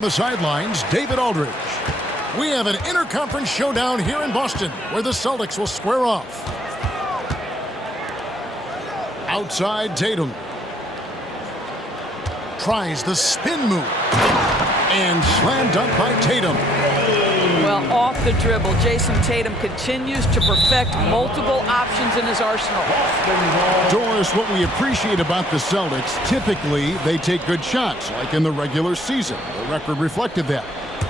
The sidelines, David Aldridge. We have an interconference showdown here in Boston where the Celtics will square off. Outside Tatum. Tries the spin move. And slam dunk by Tatum. Well, off the dribble, Jason Tatum continues to perfect multiple options in his arsenal. Doris, what we appreciate about the Celtics, typically they take good shots, like in the regular season. The record reflected that.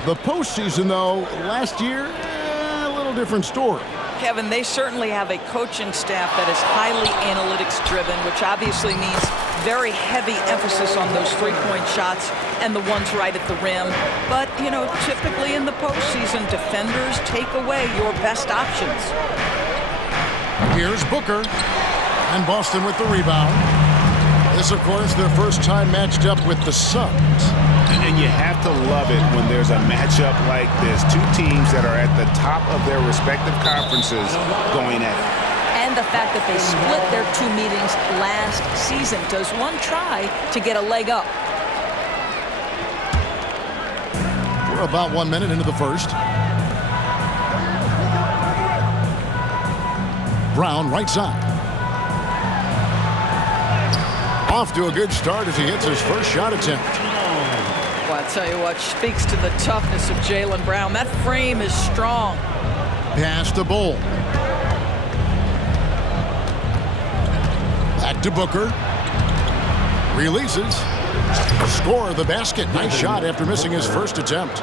The postseason, though, last year, a little different story. Kevin, they certainly have a coaching staff that is highly analytics-driven, which obviously means very heavy emphasis on those three-point shots and the ones right at the rim. But, you know, typically in the postseason, defenders take away your best options. Here's Booker, and Boston with the rebound. This, of course, their first time matched up with the Suns. And you have to love it when there's a matchup like this. Two teams that are at the top of their respective conferences going at it. And the fact that they split their two meetings last season. Does one try to get a leg up? We're about 1 minute into the first. Brown, right side. Off to a good start as he hits his first shot attempt. Well, I tell you what, speaks to the toughness of Jaylen Brown. That frame is strong. Pass to Bull. Back to Booker. Releases. Score the basket. Nice shot after missing his first attempt.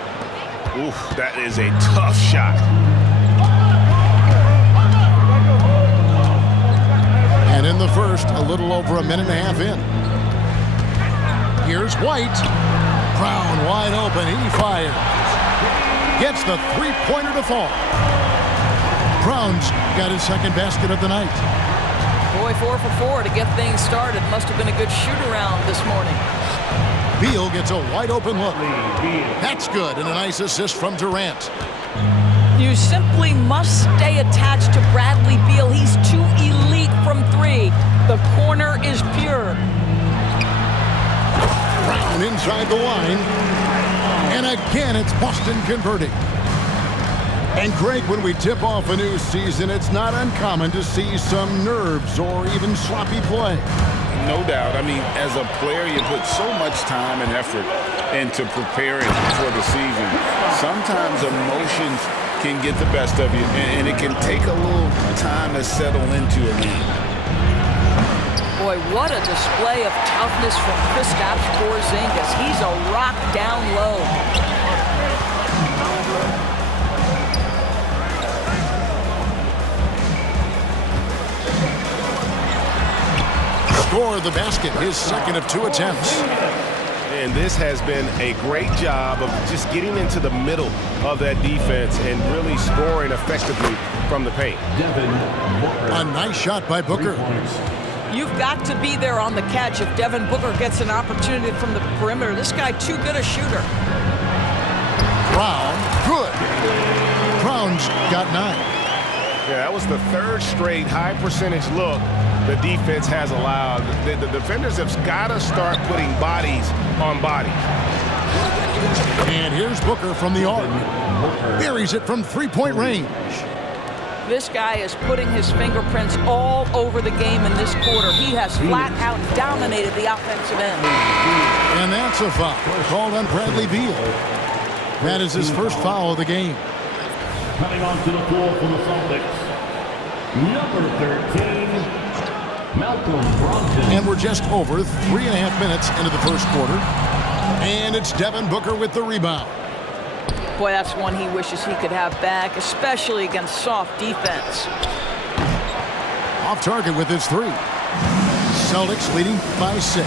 Oof, that is a tough shot. And in the first, a little over a minute and a half in. Here's White. Brown wide open. He fires. Gets the three-pointer to fall. Brown's got his second basket of the night. Boy, 4 for 4 to get things started. Must have been a good shoot-around this morning. Beal gets a wide-open look. That's good, and a nice assist from Durant. You simply must stay attached to Bradley Beal. He's too elite from three. The corner is pure. Brown inside the line. And again, it's Boston converting. And Greg, when we tip off a new season, it's not uncommon to see some nerves or even sloppy play. No doubt. I mean, as a player, you put so much time and effort into preparing for the season. Sometimes emotions can get the best of you, and it can take a little time to settle into a game. Boy, what a display of toughness from Kristaps Porzingis. He's a rock down low. Score the basket, his second of 2 attempts. And this has been a great job of just getting into the middle of that defense and really scoring effectively from the paint. A nice shot by Booker. You've got to be there on the catch if Devin Booker gets an opportunity from the perimeter. This guy too good a shooter. Brown, good. Brown's got 9. Yeah, that was the third straight high percentage look the defense has allowed. The defenders have got to start putting bodies on bodies. And here's Booker from the arc. Buries it from three-point range. This guy is putting his fingerprints all over the game in this quarter. He has flat out dominated the offensive end. And that's a foul called on Bradley Beal. That is his first foul of the game. Coming onto the floor for the Celtics, number 13, Malcolm Brogdon. And we're just over 3.5 minutes into the first quarter. And it's Devin Booker with the rebound. Boy, that's one he wishes he could have back, especially against soft defense. Off target with his 3. Celtics leading by 6.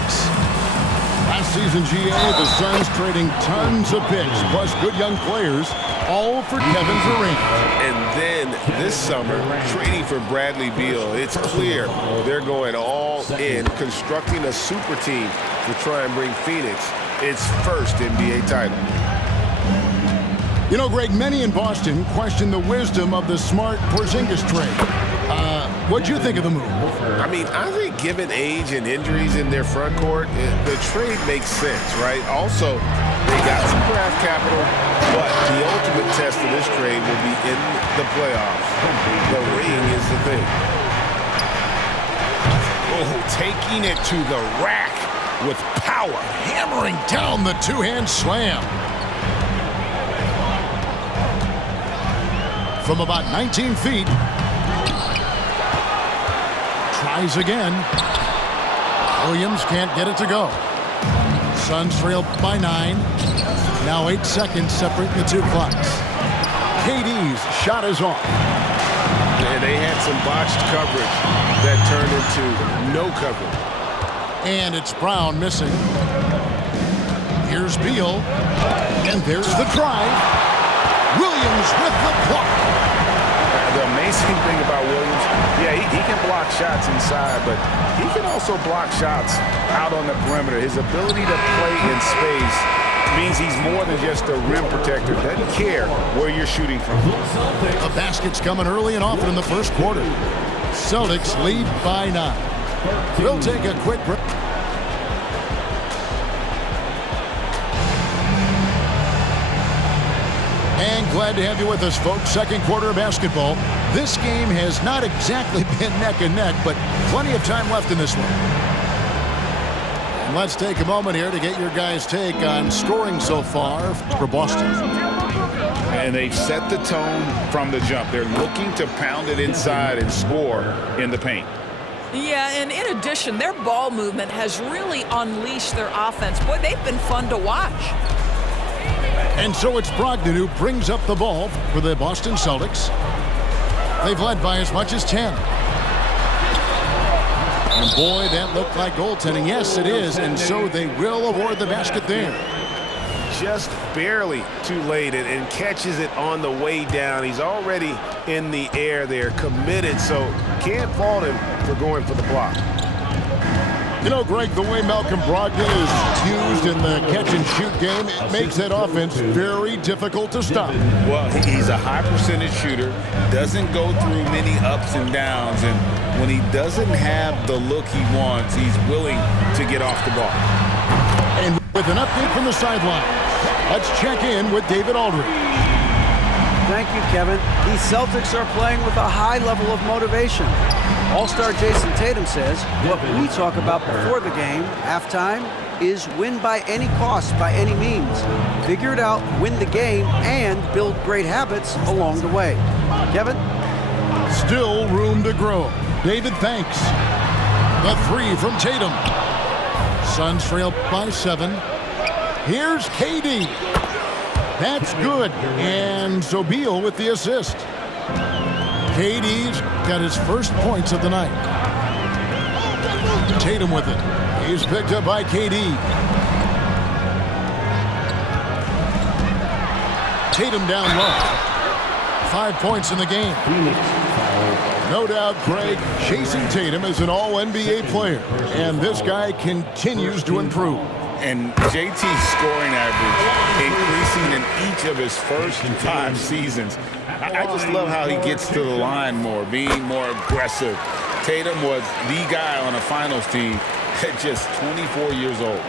Last season, GA, the Suns trading tons of picks, plus good young players, all for Kevin Durant. And then this summer, trading for Bradley Beal. It's clear they're going all in, constructing a super team to try and bring Phoenix its first NBA title. You know, Greg, many in Boston question the wisdom of the smart Porzingis trade. What'd you think of the move? I mean, I think given age and injuries in their front court, the trade makes sense, right? Also, they got some draft capital, but the ultimate test of this trade will be in the playoffs. The ring is the thing. Oh, taking it to the rack with power, hammering down the two-hand slam. From about 19 feet. Tries again. Williams can't get it to go. Suns trail by 9. Now 8 seconds separate the two clocks. KD's shot is off. And they had some botched coverage that turned into no coverage. And it's Brown missing. Here's Beal. And there's the drive. Williams with the block. The amazing thing about Williams, yeah, he can block shots inside, but he can also block shots out on the perimeter. His ability to play in space means he's more than just a rim protector. Doesn't care where you're shooting from. The basket's coming early and often in the first quarter. Celtics lead by 9. We'll take a quick break. And glad to have you with us, folks. Second quarter of basketball. This game has not exactly been neck and neck, but plenty of time left in this one. And let's take a moment here to get your guys' take on scoring so far for Boston. And they've set the tone from the jump. They're looking to pound it inside and score in the paint. Yeah, and in addition, their ball movement has really unleashed their offense. Boy, they've been fun to watch. And so it's Brogdon who brings up the ball for the Boston Celtics. They've led by as much as 10. And boy, that looked like goaltending. Yes, it is. And so they will award the basket there. Just barely too late and catches it on the way down. He's already in the air there, committed, so can't fault him for going for the block. You know, Greg, the way Malcolm Brogdon is used in the catch-and-shoot game, it makes that offense very difficult to stop. Well, he's a high-percentage shooter, doesn't go through many ups and downs, and when he doesn't have the look he wants, he's willing to get off the ball. And with an update from the sideline, let's check in with David Aldridge. Thank you, Kevin. The Celtics are playing with a high level of motivation. All-star Jason Tatum says, what we talk about before the game, halftime, is win by any cost, by any means. Figure it out, win the game, and build great habits along the way. Kevin? Still room to grow. David, thanks. The 3 from Tatum. Suns trail by 7. Here's KD. That's good. And so Beal with the assist. KD's got his first points of the night. Tatum with it. He's picked up by KD. Tatum down low. 5 points in the game. No doubt, Craig, chasing Tatum is an all-NBA player. And this guy continues to improve. And JT's scoring average increasing in each of his first 5 seasons. I just love how he gets to the line more, being more aggressive. Tatum was the guy on a finals team at just 24 years old.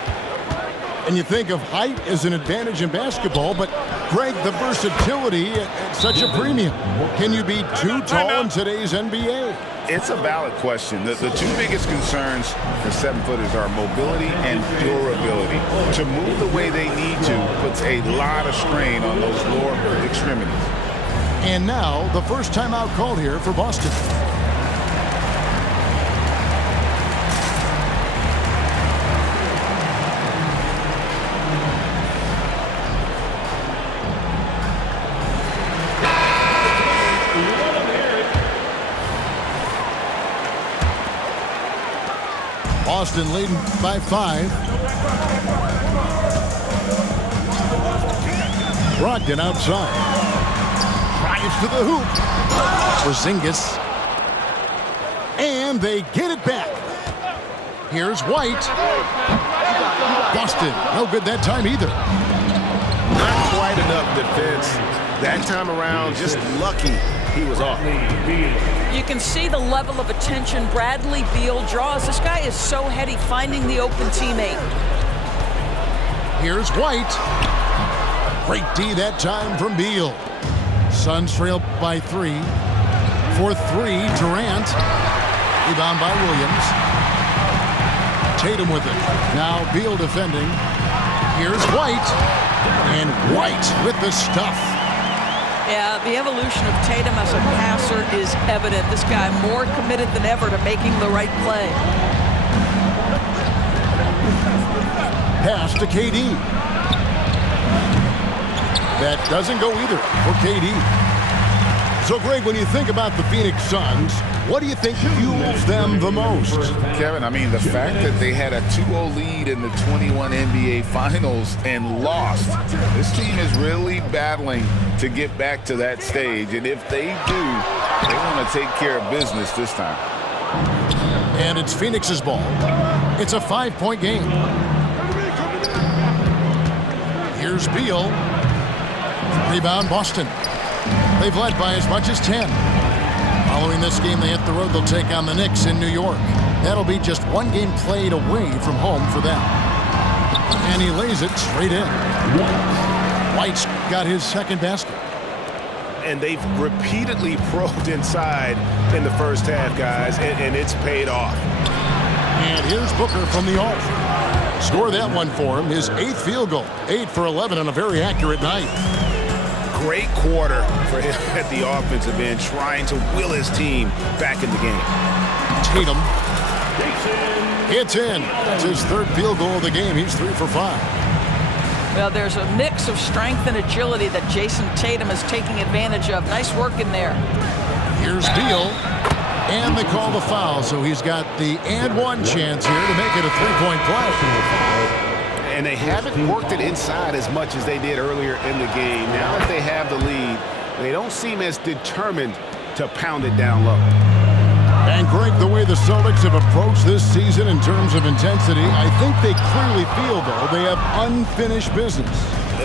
And you think of height as an advantage in basketball, but Greg, the versatility at such a premium. Can you be too tall in today's NBA? It's a valid question. The 2 biggest concerns for 7-footers are mobility and durability. To move the way they need to puts a lot of strain on those lower extremities. And now, the first timeout called here for Boston. Boston leading by 5. Brogdon outside. Drives to the hoop. Porzingis. And they get it back. Here's White. Boston, no good that time either. Not quite enough defense That time around, just lucky he was off. You can see the level of attention Bradley Beal draws. This guy is so heady finding the open teammate. Here's White. Great D that time from Beal. Suns trail by 3. For 3, Durant. Rebound by Williams. Tatum with it. Now Beal defending. Here's White. And White with the stuff. Yeah, the evolution of Tatum as a passer is evident. This guy more committed than ever to making the right play. Pass to KD. That doesn't go either for KD. So, Greg, when you think about the Phoenix Suns, what do you think fuels them the most? Kevin, I mean, the fact that they had a 2-0 lead in the 21 NBA Finals and lost. This team is really battling to get back to that stage. And if they do, they want to take care of business this time. And it's Phoenix's ball. It's a 5-point game. Here's Beal. Rebound, Boston. They've led by as much as 10. Following this game, they hit the road. They'll take on the Knicks in New York. That'll be just one game played away from home for them. And he lays it straight in. White's got his second basket. And they've repeatedly probed inside in the first half, guys, and it's paid off. And here's Booker from the arc. Score that one for him. His 8th field goal. 8 for 11 on a very accurate night. Great quarter for him at the offensive end, trying to will his team back in the game. Tatum. It's in. It's his 3rd field goal of the game. He's 3 for 5. Well, there's a mix of strength and agility that Jason Tatum is taking advantage of. Nice work in there. Here's Beal. And they call the foul, so he's got the and one chance here to make it a 3-point play. And they haven't worked it inside as much as they did earlier in the game. Now that they have the lead, they don't seem as determined to pound it down low. And Greg, the way the Celtics have approached this season in terms of intensity, I think they clearly feel, though, they have unfinished business.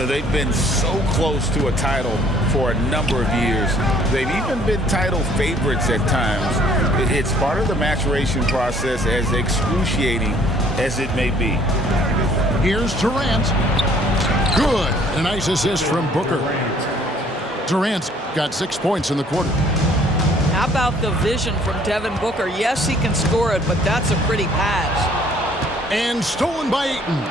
They've been so close to a title for a number of years. They've even been title favorites at times. It's part of the maturation process, as excruciating as it may be. Here's Durant. Good. A nice assist from Booker. Durant's got 6 points in the quarter. How about the vision from Devin Booker? Yes, he can score it, but that's a pretty pass. And stolen by Ayton.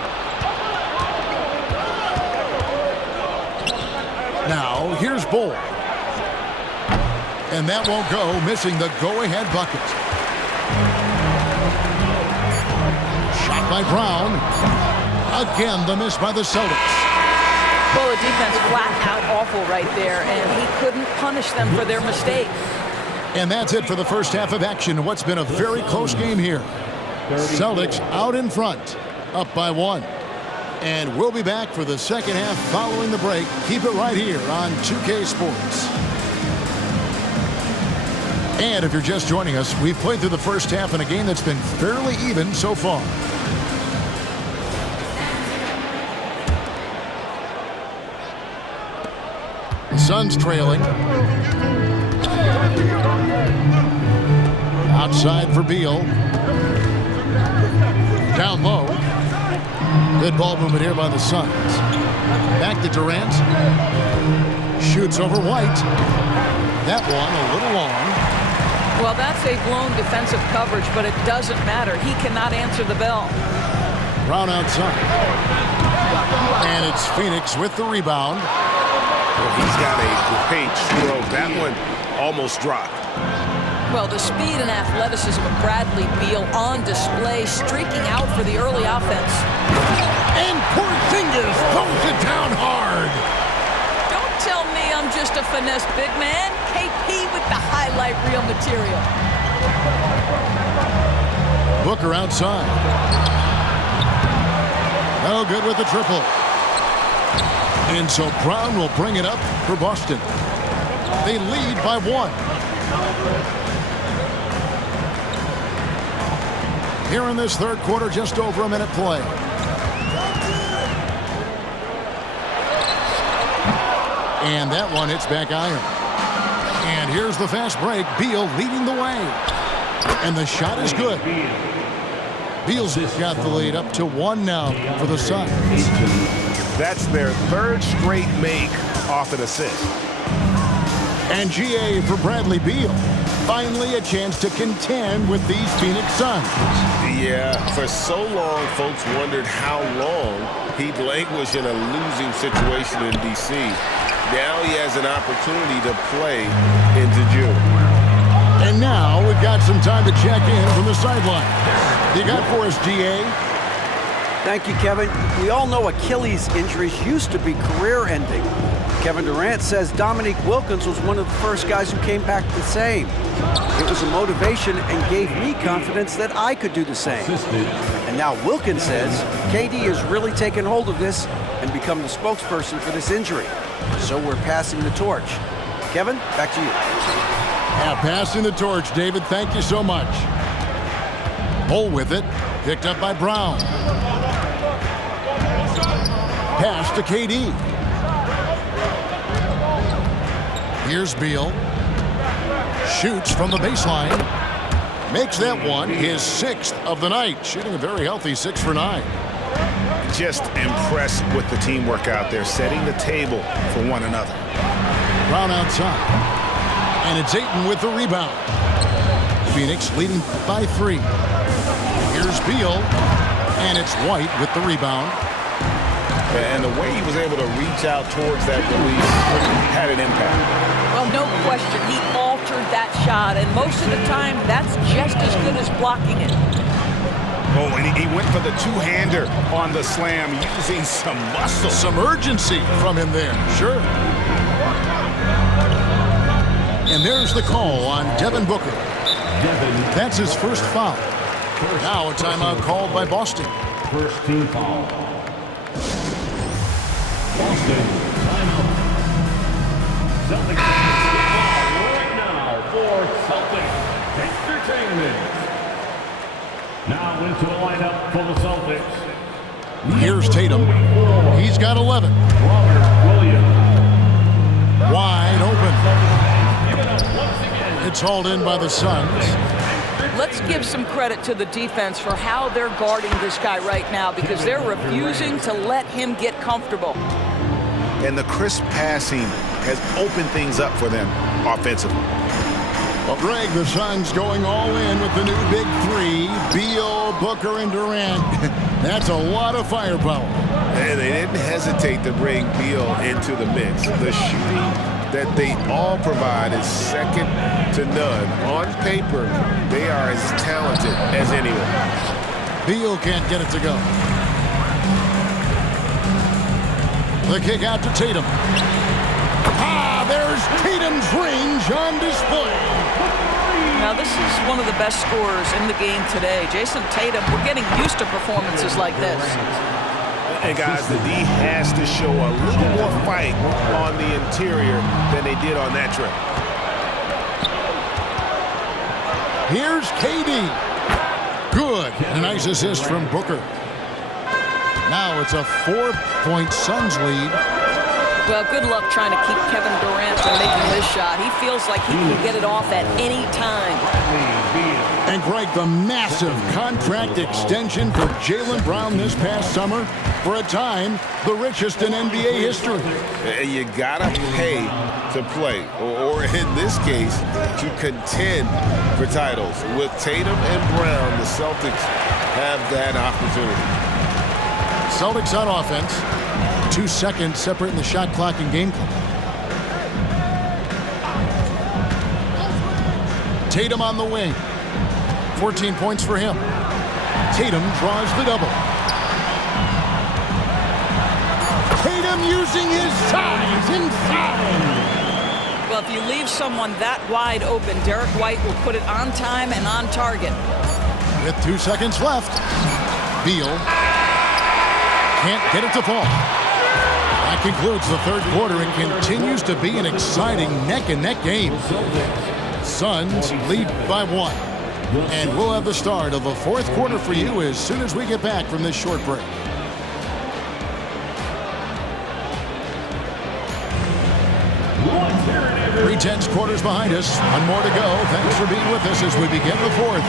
Now, here's Bull. And that won't go, missing the go-ahead bucket. Shot by Brown. Again, the miss by the Celtics. Well, the defense flat out awful right there, and he couldn't punish them for their mistake. And that's it for the first half of action. What's been a very close game here. Celtics out in front, up by 1. And we'll be back for the second half following the break. Keep it right here on 2K Sports. And if you're just joining us, we've played through the first half in a game that's been fairly even so far. The Suns trailing. Outside for Beal. Down low. Good ball movement here by the Suns. Back to Durant. Shoots over White. That one a little long. Well, that's a blown defensive coverage, but it doesn't matter. He cannot answer the bell. Brown outside. And it's Phoenix with the rebound. Well, he's got a great stroke. That one almost dropped. Well, the speed and athleticism of Bradley Beal on display, streaking out for the early offense. And Porzingis throws it down hard. Don't tell me I'm just a finesse big man. KP with the highlight reel material. Booker outside. No good with the triple. And so Brown will bring it up for Boston. They lead by 1. Here in this third quarter, just over a minute play. And that one hits back iron. And here's the fast break. Beal leading the way. And the shot is good. Beal's got the lead up to 1 now for the Suns. That's their 3rd straight make off an assist. And GA for Bradley Beal. Finally a chance to contend with these Phoenix Suns. Yeah, for so long, folks wondered how long he'd languish in a losing situation in D.C. Now he has an opportunity to play into June. And now we've got some time to check in from the sideline. You got for us, GA? Thank you, Kevin. We all know Achilles injuries used to be career-ending. Kevin Durant says Dominique Wilkins was one of the first guys who came back the same. It was a motivation and gave me confidence that I could do the same. And now Wilkins says KD has really taken hold of this and become the spokesperson for this injury. So we're passing the torch. Kevin, back to you. Yeah, passing the torch, David. Thank you so much. Bull with it. Picked up by Brown. Pass to KD. Here's Beal. Shoots from the baseline. Makes that one his 6th of the night. Shooting a very healthy 6 for 9. Just impressed with the teamwork out there, setting the table for one another. Brown outside. And it's Ayton with the rebound. Phoenix leading by 3. Here's Beal. And it's White with the rebound. And the way he was able to reach out towards that release had an impact. Well, no question, he altered that shot, and most of the time, that's just as good as blocking it. Oh, and he went for the two-hander on the slam, using some muscle. Some urgency from him there, sure. And there's the call on Devin Booker. That's his first foul. Now a timeout called by Boston. First team foul. Boston, timeout. Celtics right now for Celtics Entertainment. Now into the lineup for the Celtics. Here's Tatum. He's got 11. Robert Williams. Wide open. It's hauled in by the Suns. Let's give some credit to the defense for how they're guarding this guy right now, because they're refusing to let him get comfortable. And the crisp passing has opened things up for them offensively. Well, Greg, the Suns going all in with the new big 3, Beal, Booker, and Durant. That's a lot of firepower. And they didn't hesitate to bring Beal into the mix. The shooting that they all provide is second to none. On paper, they are as talented as anyone. Beal can't get it to go. The kick out to Tatum. There's Tatum's range on display. Now, this is one of the best scorers in the game today. Jason Tatum, we're getting used to performances like this. And guys, the D has to show a little more fight on the interior than they did on that trip. Here's KD. Good. A nice assist from Booker. Now it's a 4-point Suns lead. Well, good luck trying to keep Kevin Durant from making this shot. He feels like he can get it off at any time. And Greg, the massive contract extension for Jaylen Brown this past summer. For a time, the richest in NBA history. You gotta pay to play, or in this case, to contend for titles. With Tatum and Brown, the Celtics have that opportunity. Celtics on offense. 2 seconds separating the shot clock and game clock. Tatum on the wing. 14 points for him. Tatum draws the double. Tatum using his size inside. Well, if you leave someone that wide open, Derek White will put it on time and on target. With 2 seconds left, Beal can't get it to fall. That concludes the third quarter. It continues to be an exciting neck-and-neck game. Suns lead by 1. And we'll have the start of the fourth quarter for you as soon as we get back from this short break. 3/10 quarters behind us. One more to go. Thanks for being with us as we begin the fourth.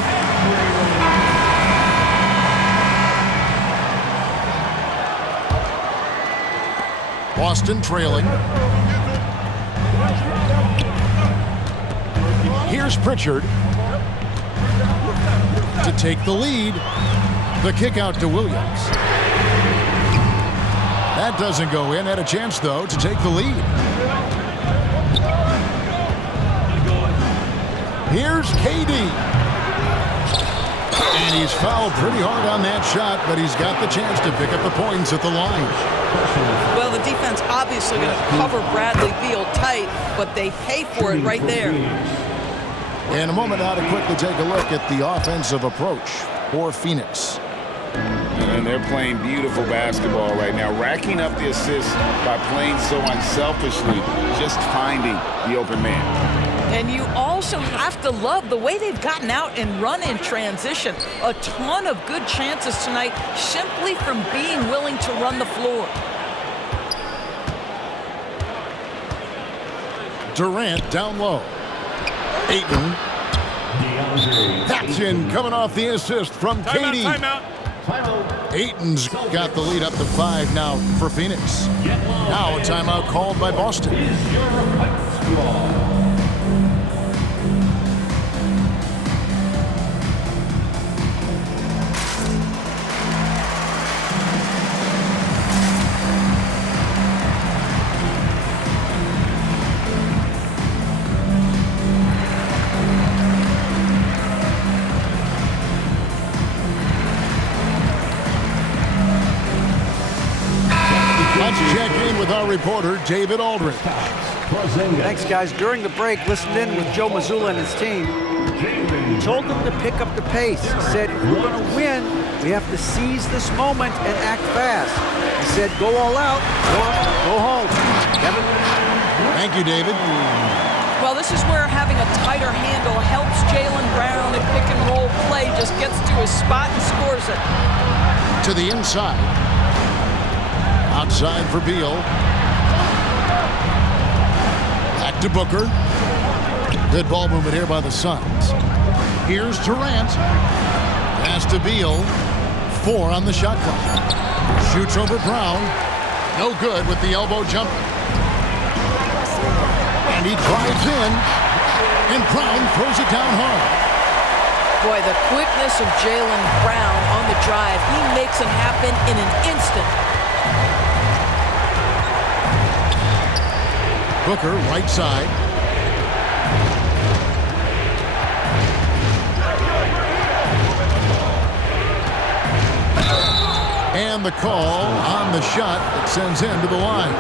Boston trailing. Here's Pritchard to take the lead. The kick out to Williams. That doesn't go in. Had a chance, though, to take the lead. Here's KD. And he's fouled pretty hard on that shot, but he's got the chance to pick up the points at the line. Well, the defense obviously going to cover Bradley Beal tight, but they pay for it right there. In a moment now to quickly take a look at the offensive approach for Phoenix. And they're playing beautiful basketball right now, racking up the assists by playing so unselfishly, just finding the open man. And you also have to love the way they've gotten out and run in transition. A ton of good chances tonight simply from being willing to run the floor. Durant down low. Ayton. That's in, coming off the assist from KD. Timeout. Ayton's got the lead up to 5 now for Phoenix. Now a timeout called by Boston. Let's check in with our reporter, David Aldridge. Thanks, guys. During the break, listened in with Joe Mazzulla and his team. He told them to pick up the pace. He said, if we're going to win, we have to seize this moment and act fast. He said, go all out, go home. Kevin? Thank you, David. Well, this is where having a tighter handle helps Jaylen Brown in pick and roll play. Just gets to his spot and scores it. To the inside. Outside for Beal. Back to Booker. Good ball movement here by the Suns. Here's Durant. Pass to Beal. 4 on the shot clock. Shoots over Brown. No good with the elbow jumper. And he drives in. And Brown throws it down hard. Boy, the quickness of Jaylen Brown on the drive. He makes it happen in an instant. Booker, right side. And the call on the shot that sends him to the line.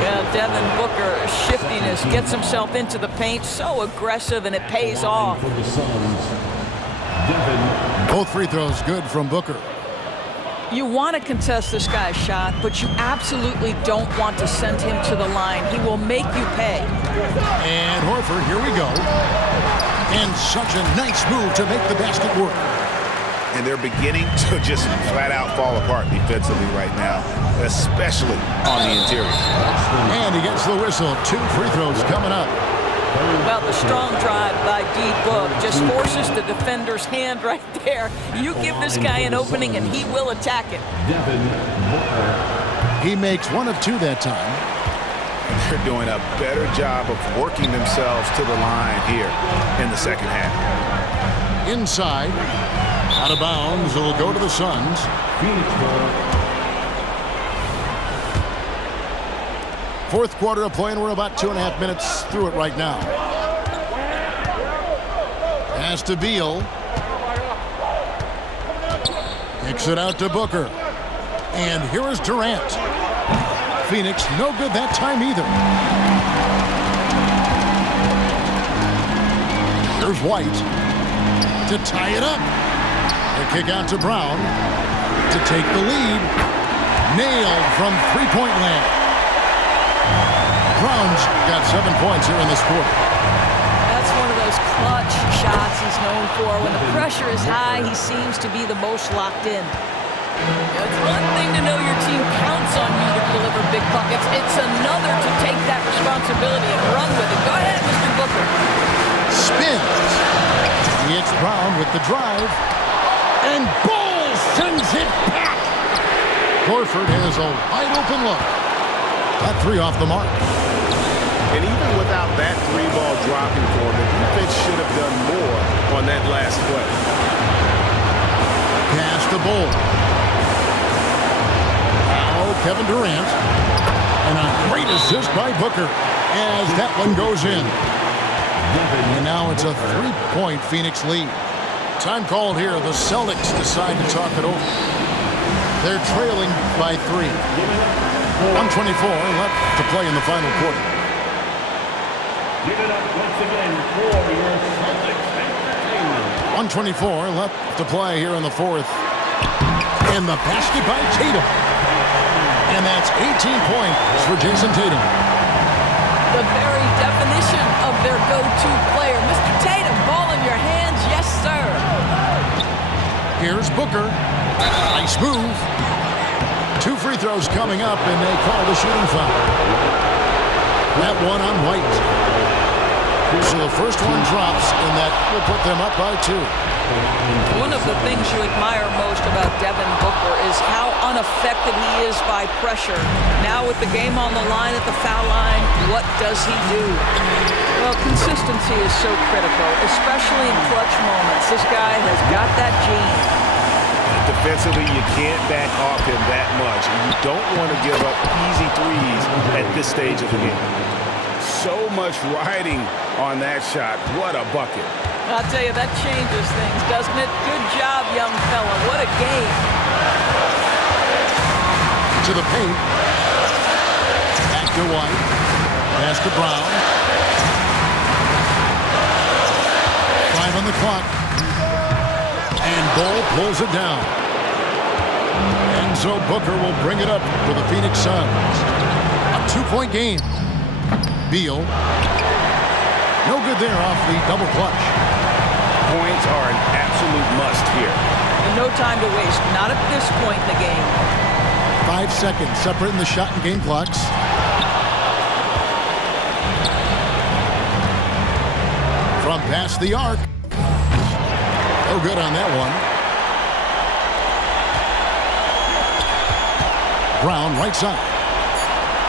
Yeah, Devin Booker, shiftiness, gets himself into the paint. So aggressive, and it pays off. Both free throws good from Booker. You want to contest this guy's shot, but you absolutely don't want to send him to the line. He will make you pay. And Horford, here we go. And such a nice move to make the basket work. And they're beginning to just flat out fall apart defensively right now, especially on the interior. And he gets the whistle. 2 free throws coming up. Well, the strong drive by D-Book just forces the defender's hand right there. You give this guy an opening, and he will attack it. He makes 1 of 2 that time. They're doing a better job of working themselves to the line here in the second half. Inside. Out of bounds. It'll go to the Suns. Fourth quarter of play, and we're about 2.5 minutes through it right now. Pass to Beal. Kicks it out to Booker. And here is Durant. Phoenix, no good that time either. Here's White to tie it up. The kick out to Brown to take the lead. Nailed from three-point land. Brown's got 7 points here in this quarter. That's one of those clutch shots he's known for. When the pressure is high, he seems to be the most locked in. It's one thing to know your team counts on you to deliver big buckets. It's another to take that responsibility responsibility and run with it. Go ahead, Mr. Booker. Spins. It's Brown with the drive. And Bull sends it back. Horford has a wide open look. That three off the mark. And even without that three-ball dropping for him, the defense should have done more on that last play. Pass to Bull. Now Kevin Durant. And a great assist by Booker as that one goes in. And now it's a three-point Phoenix lead. Time called here. The Celtics decide to talk it over. They're trailing by 3. 1:24 left to play in the final quarter. Give it up once again for your Celtics entertainment. 1:24 left to play here in the fourth. And the basket by Tatum. And that's 18 points for Jason Tatum. The very definition of their go-to player. Mr. Tatum, ball in your hands. Yes, sir. Here's Booker. Nice move. 2 free throws coming up, and they call the shooting foul. That one on White. So the first one drops, and that will put them up by 2. One of the things you admire most about Devin Booker is how unaffected he is by pressure. Now with the game on the line at the foul line, what does he do? Well, consistency is so critical, especially in clutch moments. This guy has got that gene. Defensively, you can't back off him that much. And you don't want to give up easy threes at this stage of the game. So much riding on that shot. What a bucket. I'll tell you, that changes things, doesn't it? Good job, young fella. What a game. To the paint. Back to White. Pass to Brown. 5 on the clock. And Bull pulls it down. And so Booker will bring it up for the Phoenix Suns. A 2-point game. Beal. No good there off the double clutch. Points are an absolute must here. And no time to waste. Not at this point in the game. 5 seconds separating the shot and game clocks. From past the arc. No good on that one. Brown right side.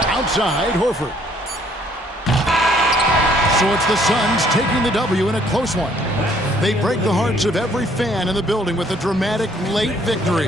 Outside, Horford. So it's the Suns taking the W in a close one. They break the hearts of every fan in the building with a dramatic late victory.